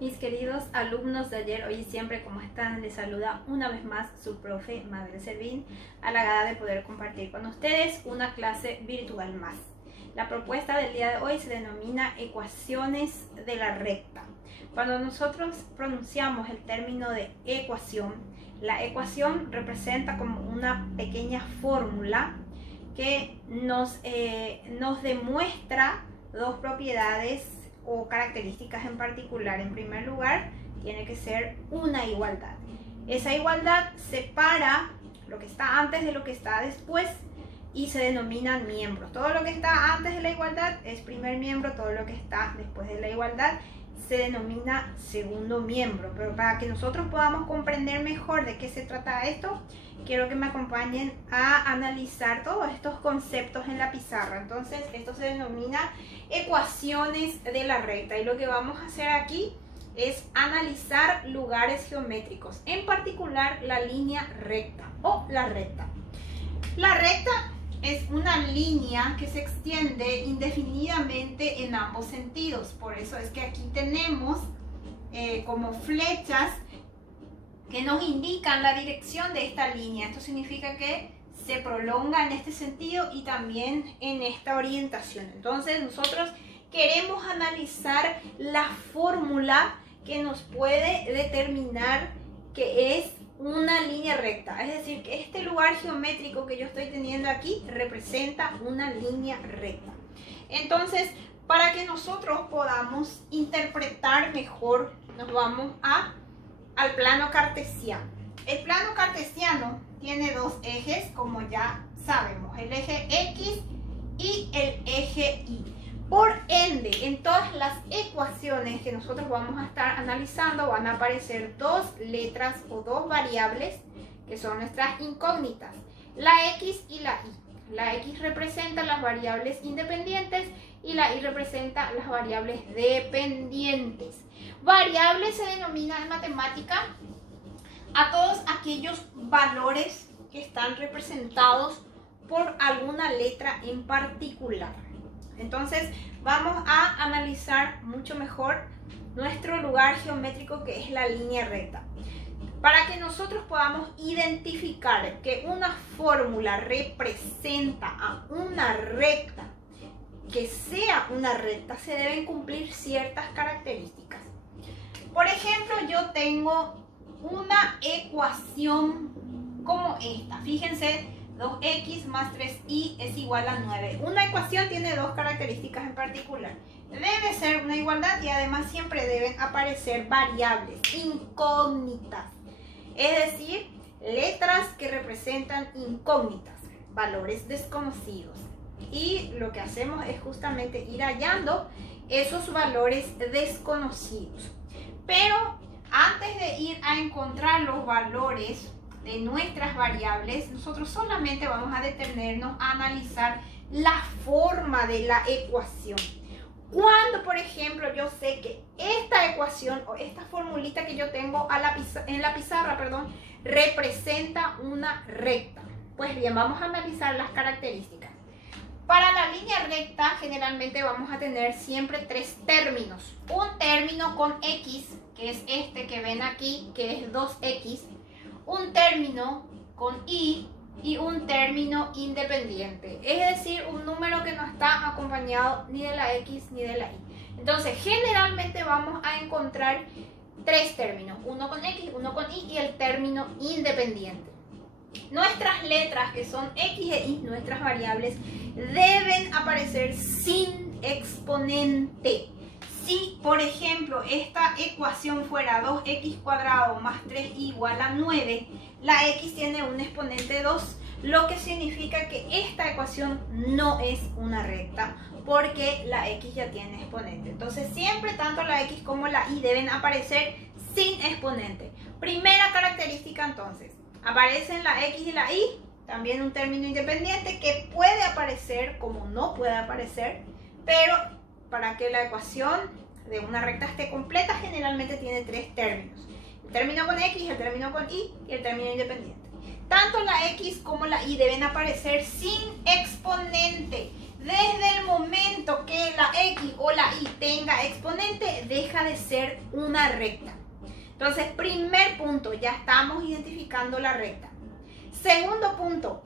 Mis queridos alumnos de ayer, hoy y siempre, ¿cómo están? Les saluda una vez más su profe Mabel Servín, halagada de poder compartir con ustedes una clase virtual más. La propuesta del día de hoy se denomina ecuaciones de la recta. Cuando nosotros pronunciamos el término de ecuación, la ecuación representa como una pequeña fórmula que nos demuestra dos propiedades o características en particular. En primer lugar, tiene que ser una igualdad. Esa igualdad separa lo que está antes de lo que está después y se denominan miembros. Todo lo que está antes de la igualdad es primer miembro, todo lo que está después de la igualdad se denomina segundo miembro. Pero para que nosotros podamos comprender mejor de qué se trata esto, quiero que me acompañen a analizar todos estos conceptos en la pizarra. Entonces, esto se denomina ecuaciones de la recta. Y lo que vamos a hacer aquí es analizar lugares geométricos, en particular la línea recta o la recta. La recta es una línea que se extiende indefinidamente en ambos sentidos. Por eso es que aquí tenemos como flechas que nos indican la dirección de esta línea. Esto significa que se prolonga en este sentido y también en esta orientación. Entonces nosotros queremos analizar la fórmula que nos puede determinar que es una línea recta. Es decir, que este lugar geométrico que yo estoy teniendo aquí representa una línea recta. Entonces, para que nosotros podamos interpretar mejor, nos vamos al plano cartesiano. El plano cartesiano tiene dos ejes, como ya sabemos, el eje X y el eje Y. Por ende, en todas las ecuaciones que nosotros vamos a estar analizando van a aparecer dos letras o dos variables que son nuestras incógnitas, la X y la Y. La X representa las variables independientes y la Y representa las variables dependientes. Variables se denomina en matemática a todos aquellos valores que están representados por alguna letra en particular. Entonces vamos a analizar mucho mejor nuestro lugar geométrico, que es la línea recta. Para que nosotros podamos identificar que una fórmula representa a una recta, que sea una recta, se deben cumplir ciertas características. Por ejemplo, yo tengo una ecuación como esta. Fíjense, 2x más 3y es igual a 9. Una ecuación tiene dos características en particular. Debe ser una igualdad y además siempre deben aparecer variables incógnitas. Es decir, letras que representan incógnitas, valores desconocidos. Y lo que hacemos es justamente ir hallando esos valores desconocidos. Pero antes de ir a encontrar los valores de nuestras variables, nosotros solamente vamos a detenernos a analizar la forma de la ecuación. Cuando, por ejemplo, yo sé que esta ecuación o esta formulita que yo tengo en la pizarra, representa una recta. Pues bien, vamos a analizar las características. Para la línea recta generalmente vamos a tener siempre tres términos. Un término con X, que es este que ven aquí, que es 2X. Un término con Y y un término independiente. Es decir, un número que no está acompañado ni de la X ni de la Y. Entonces, generalmente vamos a encontrar tres términos. Uno con X, uno con Y y el término independiente. Nuestras letras, que son X e Y, nuestras variables, deben aparecer sin exponente. Si, por ejemplo, esta ecuación fuera 2x cuadrado más 3y igual a 9, la x tiene un exponente 2, lo que significa que esta ecuación no es una recta, porque la x ya tiene exponente. Entonces, siempre tanto la x como la y deben aparecer sin exponente. Primera característica, entonces, aparecen la x y la y, también un término independiente que puede aparecer como no puede aparecer, pero para que la ecuación de una recta esté completa, generalmente tiene tres términos. El término con X, el término con Y y el término independiente. Tanto la X como la Y deben aparecer sin exponente. desde el momento que la X o la Y tenga exponente, deja de ser una recta. Entonces, primer punto, ya estamos identificando la recta. Segundo punto,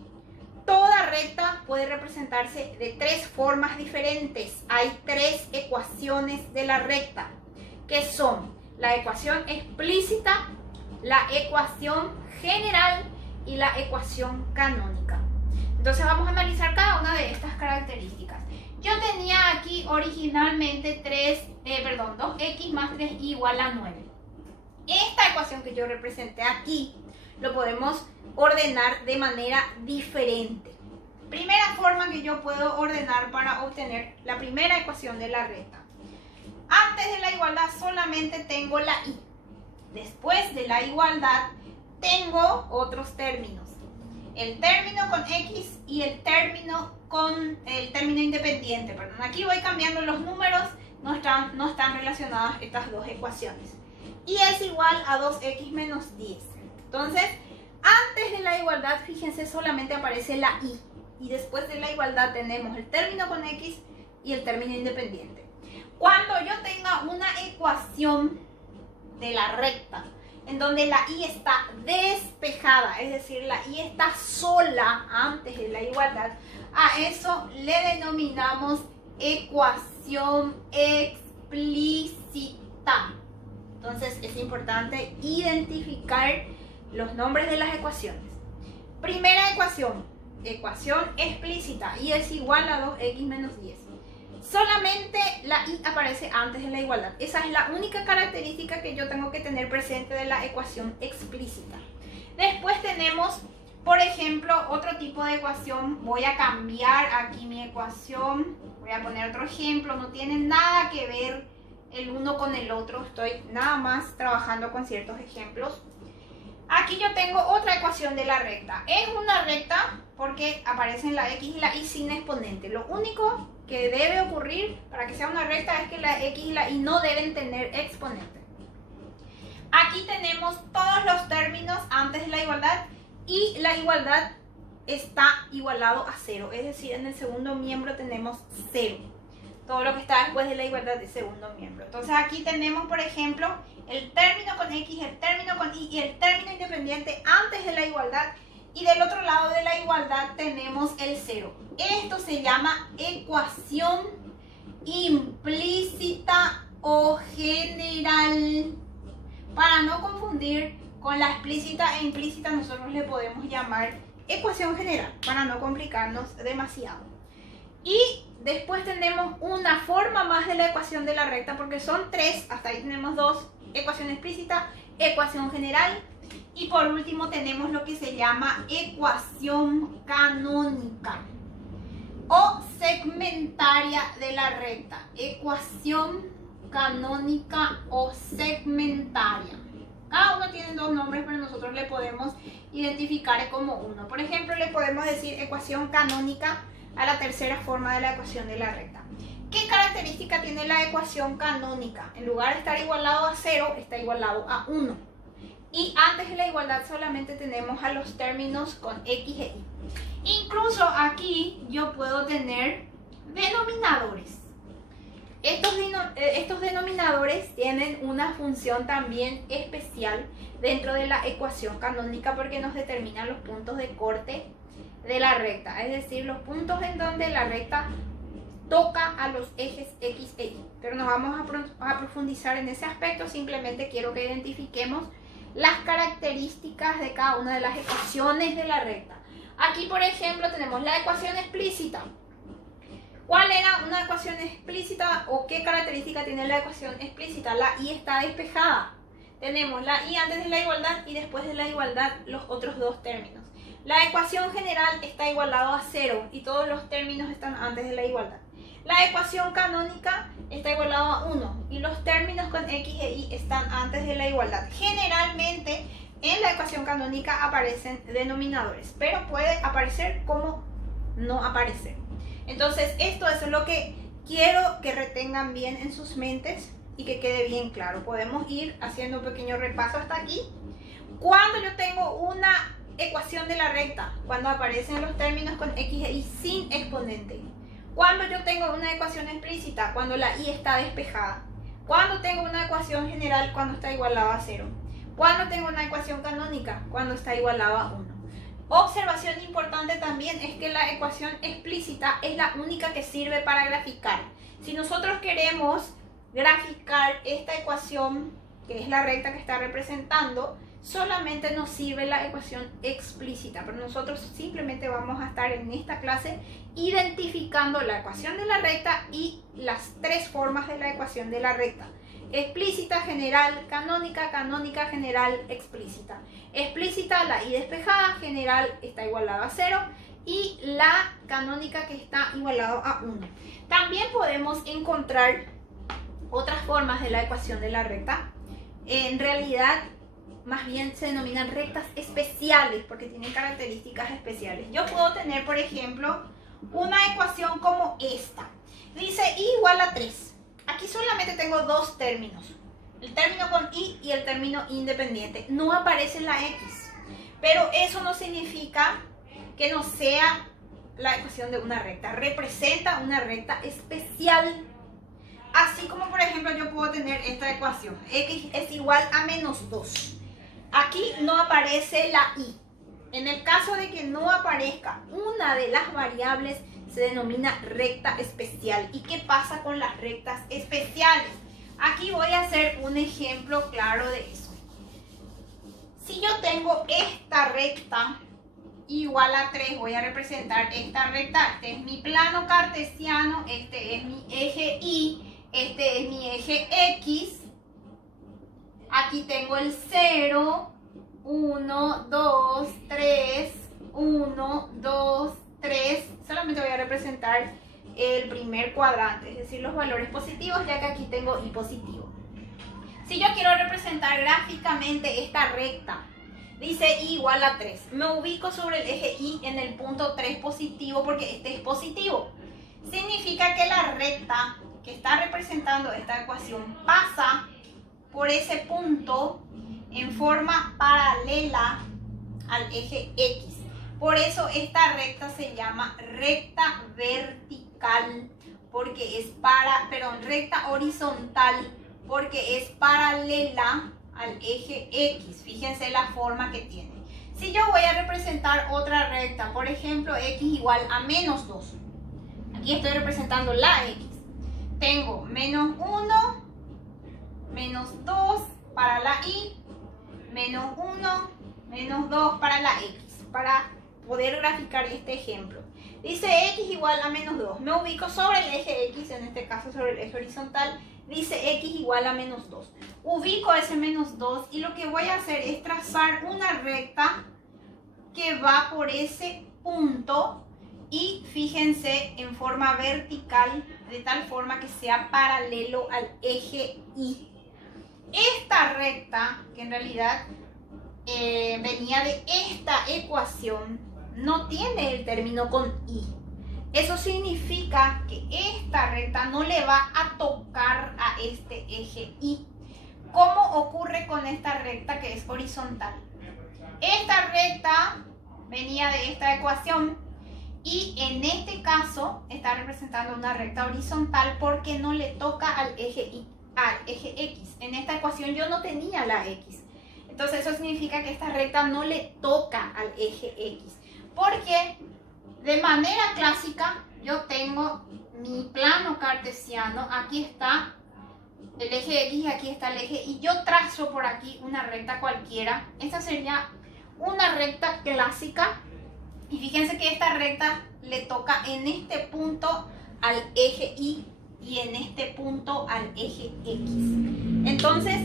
toda recta puede representarse de tres formas diferentes. Hay tres ecuaciones de la recta, que son la ecuación explícita, la ecuación general y la ecuación canónica. Entonces vamos a analizar cada una de estas características. Yo tenía aquí originalmente 2x más 3y igual a 9. Esta ecuación que yo representé aquí lo podemos ordenar de manera diferente. Primera forma que yo puedo ordenar para obtener la primera ecuación de la recta. Antes de la igualdad solamente tengo la y. Después de la igualdad tengo otros términos. El término con x y el término independiente. Perdón, aquí voy cambiando los números, no están relacionadas estas dos ecuaciones. Y es igual a 2x menos 10. Entonces, antes de la igualdad, fíjense, solamente aparece la y. Y después de la igualdad tenemos el término con x y el término independiente. Cuando yo tenga una ecuación de la recta, en donde la y está despejada, es decir, la y está sola antes de la igualdad, a eso le denominamos ecuación explícita. Entonces es importante identificar los nombres de las ecuaciones. Primera ecuación, ecuación explícita, y es igual a 2x menos 10. Solamente la y aparece antes de la igualdad. Esa es la única característica que yo tengo que tener presente de la ecuación explícita. Después tenemos, por ejemplo, otro tipo de ecuación. Voy a cambiar aquí mi ecuación. Voy a poner otro ejemplo. No tiene nada que ver el uno con el otro. Estoy nada más trabajando con ciertos ejemplos. Aquí yo tengo otra ecuación de la recta. Es una recta porque aparecen la x y la y sin exponente. Lo único que debe ocurrir para que sea una recta es que la x y la y no deben tener exponente. Aquí tenemos todos los términos antes de la igualdad y la igualdad está igualado a 0. Es decir, en el segundo miembro tenemos 0. Todo lo que está después de la igualdad de segundo miembro. Entonces aquí tenemos, por ejemplo, el término con x, el término con y el término independiente antes de la igualdad. Y del otro lado de la igualdad tenemos el 0. Esto se llama ecuación implícita o general. Para no confundir con la explícita e implícita, nosotros le podemos llamar ecuación general, para no complicarnos demasiado. Y después tenemos una forma más de la ecuación de la recta, porque son tres, hasta ahí tenemos dos: ecuación explícita, ecuación general. Y por último tenemos lo que se llama ecuación canónica o segmentaria de la recta. Ecuación canónica o segmentaria. Cada uno tiene dos nombres, pero nosotros le podemos identificar como uno. Por ejemplo, le podemos decir ecuación canónica a la tercera forma de la ecuación de la recta. ¿Qué característica tiene la ecuación canónica? En lugar de estar igualado a 0, está igualado a 1. Y antes de la igualdad solamente tenemos a los términos con x e y. Incluso aquí yo puedo tener denominadores. Estos denominadores tienen una función también especial dentro de la ecuación canónica, porque nos determinan los puntos de corte de la recta. Es decir, los puntos en donde la recta toca a los ejes x e y. Pero no vamos a profundizar en ese aspecto. Simplemente quiero que identifiquemos las características de cada una de las ecuaciones de la recta. Aquí, por ejemplo, tenemos la ecuación explícita. ¿Cuál era una ecuación explícita o qué característica tiene la ecuación explícita? La y está despejada. Tenemos la y antes de la igualdad y después de la igualdad los otros dos términos. La ecuación general está igualado a 0 y todos los términos están antes de la igualdad. La ecuación canónica está igualado a 1 y los términos con x e y están antes de la igualdad. Generalmente en la ecuación canónica aparecen denominadores, pero puede aparecer como no aparecer. Entonces esto es lo que quiero que retengan bien en sus mentes y que quede bien claro. Podemos ir haciendo un pequeño repaso hasta aquí. Cuando yo tengo una ecuación de la recta, cuando aparecen los términos con x e y sin exponente. Cuando yo tengo una ecuación explícita, cuando la y está despejada. Cuando tengo una ecuación general, cuando está igualada a 0. Cuando tengo una ecuación canónica, cuando está igualada a 1. Observación importante también es que la ecuación explícita es la única que sirve para graficar. Si nosotros queremos graficar esta ecuación, que es la recta que está representando, solamente nos sirve la ecuación explícita, pero nosotros simplemente vamos a estar en esta clase identificando la ecuación de la recta y las tres formas de la ecuación de la recta: explícita, general, canónica, canónica, general, explícita. Explícita, la y despejada; general está igualado a 0 y la canónica que está igualado a 1. También podemos encontrar otras formas de la ecuación de la recta. En realidad, más bien se denominan rectas especiales porque tienen características especiales. Yo puedo tener, por ejemplo, una ecuación como esta. Dice y igual a 3. Aquí solamente tengo dos términos, el término con y el término independiente. No aparece la x, pero eso no significa que no sea la ecuación de una recta. Representa una recta especial. Así como, por ejemplo, yo puedo tener esta ecuación: x es igual a menos 2. Aquí no aparece la y. En el caso de que no aparezca una de las variables, se denomina recta especial. ¿Y qué pasa con las rectas especiales? Aquí voy a hacer un ejemplo claro de eso. Si yo tengo esta recta igual a 3, voy a representar esta recta. Este es mi plano cartesiano, este es mi eje Y, este es mi eje X. Aquí tengo el 0, 1, 2, 3, 1, 2, 3. Solamente voy a representar el primer cuadrante, es decir, los valores positivos, ya que aquí tengo y positivo. Si yo quiero representar gráficamente esta recta, dice y igual a 3. Me ubico sobre el eje Y en el punto 3 positivo porque este es positivo. Significa que la recta que está representando esta ecuación pasa por ese punto en forma paralela al eje X. Por eso esta recta se llama recta vertical, porque es recta horizontal, porque es paralela al eje X. Fíjense la forma que tiene. Si yo voy a representar otra recta, por ejemplo, x igual a menos 2. Aquí estoy representando la x. Tengo menos 1, menos 2 para la y, menos 1, menos 2 para la x, para poder graficar este ejemplo. Dice x igual a menos 2. Me ubico sobre el eje x, en este caso sobre el eje horizontal. Dice x igual a menos 2. Ubico ese menos 2 y lo que voy a hacer es trazar una recta que va por ese punto y fíjense en forma vertical, de tal forma que sea paralelo al eje Y. Esta recta, que en realidad venía de esta ecuación, no tiene el término con y. Eso significa que esta recta no le va a tocar a este eje Y. ¿Cómo ocurre con esta recta que es horizontal? Esta recta venía de esta ecuación y en este caso está representando una recta horizontal porque no le toca al eje Y, al eje X. En esta ecuación yo no tenía la X. Entonces eso significa que esta recta no le toca al eje X. Porque de manera clásica yo tengo mi plano cartesiano, aquí está el eje X y aquí está el eje Y. Yo trazo por aquí una recta cualquiera. Esta sería una recta clásica. Y fíjense que esta recta le toca en este punto al eje Y y en este punto al eje X. Entonces,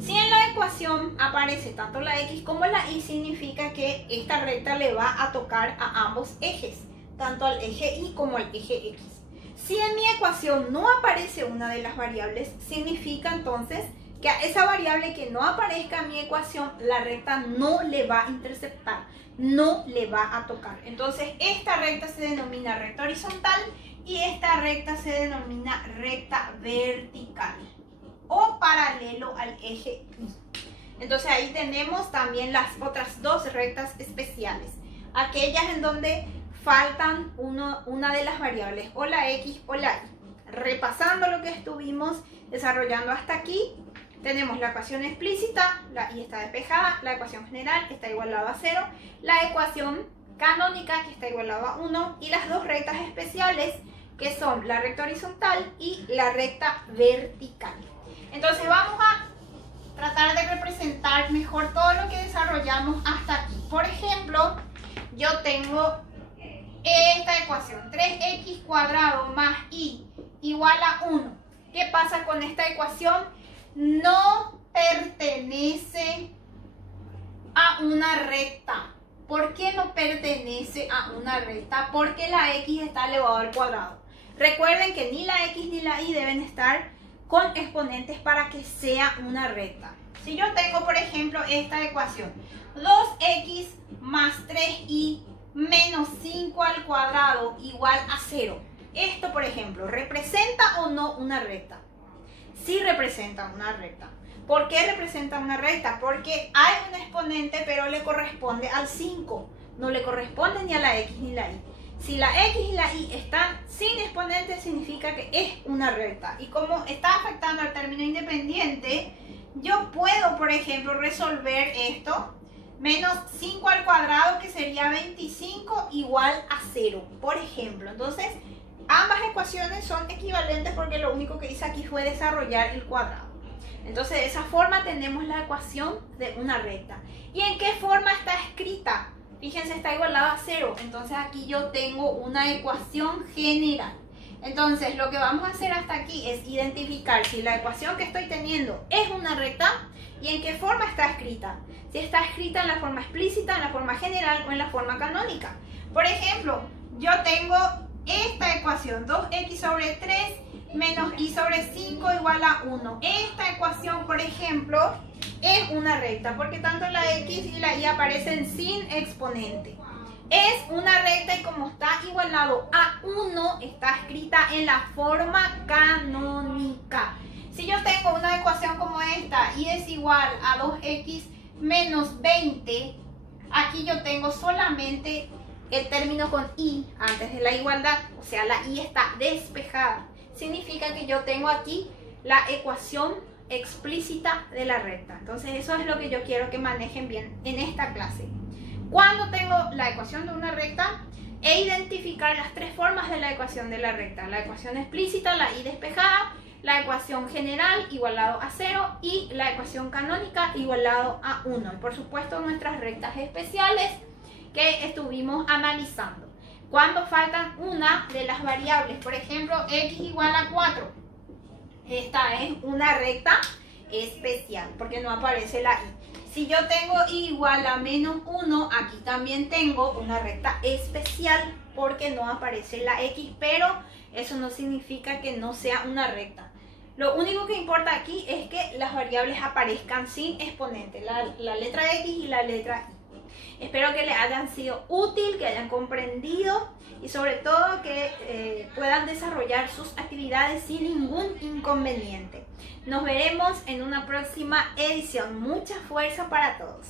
si en la ecuación aparece tanto la X como la Y, significa que esta recta le va a tocar a ambos ejes, tanto al eje Y como al eje X. Si en mi ecuación no aparece una de las variables, significa entonces que a esa variable que no aparezca en mi ecuación, la recta no le va a interceptar, no le va a tocar. Entonces esta recta se denomina recta horizontal y esta recta se denomina recta vertical o paralelo al eje Y. Entonces ahí tenemos también las otras dos rectas especiales, aquellas en donde faltan una de las variables, o la x o la y. Repasando lo que estuvimos desarrollando hasta aquí, tenemos la ecuación explícita, la y está despejada, la ecuación general está igualado a 0, la ecuación canónica que está igualado a 1 y las dos rectas especiales que son la recta horizontal y la recta vertical. Entonces vamos a tratar de representar mejor todo lo que desarrollamos hasta aquí. Por ejemplo, yo tengo esta ecuación, 3x cuadrado más y igual a 1. ¿Qué pasa con esta ecuación? No pertenece a una recta. ¿Por qué no pertenece a una recta? Porque la x está elevado al cuadrado. Recuerden que ni la x ni la y deben estar con exponentes para que sea una recta. Si yo tengo, por ejemplo, esta ecuación, 2x más 3y menos 5 al cuadrado igual a 0. Esto, por ejemplo, ¿representa o no una recta? Sí representa una recta. ¿Por qué representa una recta? Porque hay un exponente, pero le corresponde al 5. No le corresponde ni a la x ni la y. Si la x y la y están sin exponente, significa que es una recta. Y como está afectando al término independiente, yo puedo, por ejemplo, resolver esto. Menos 5 al cuadrado, que sería 25, igual a 0, por ejemplo. Entonces, ambas ecuaciones son equivalentes porque lo único que hice aquí fue desarrollar el cuadrado. Entonces, de esa forma tenemos la ecuación de una recta. ¿Y en qué forma está escrita? Fíjense, está igualado a 0. Entonces, aquí yo tengo una ecuación general. Entonces, lo que vamos a hacer hasta aquí es identificar si la ecuación que estoy teniendo es una recta y en qué forma está escrita. Si está escrita en la forma explícita, en la forma general o en la forma canónica. Por ejemplo, yo tengo esta ecuación, 2x sobre 3 menos y sobre 5 igual a 1. Esta ecuación, por ejemplo, es una recta porque tanto la x y la y aparecen sin exponente. Es una recta y como está igualado a 1, está escrita en la forma canónica. Si yo tengo una ecuación como esta y es igual a 2x menos 20, aquí yo tengo solamente el término con y antes de la igualdad, o sea, la y está despejada. Significa que yo tengo aquí la ecuación explícita de la recta. Entonces eso es lo que yo quiero que manejen bien en esta clase. Cuando tengo la ecuación de una recta, e identificar las tres formas de la ecuación de la recta. La ecuación explícita, la y despejada, la ecuación general igualado a 0 y la ecuación canónica igualado a 1. Y por supuesto nuestras rectas especiales que estuvimos analizando. Cuando faltan una de las variables, por ejemplo, x igual a 4. Esta es una recta especial porque no aparece la y. Si yo tengo y igual a menos 1, aquí también tengo una recta especial porque no aparece la x, pero eso no significa que no sea una recta. Lo único que importa aquí es que las variables aparezcan sin exponente, la letra x y la letra y. Espero que les hayan sido útil, que hayan comprendido y sobre todo que puedan desarrollar sus actividades sin ningún inconveniente. Nos veremos en una próxima edición. Mucha fuerza para todos.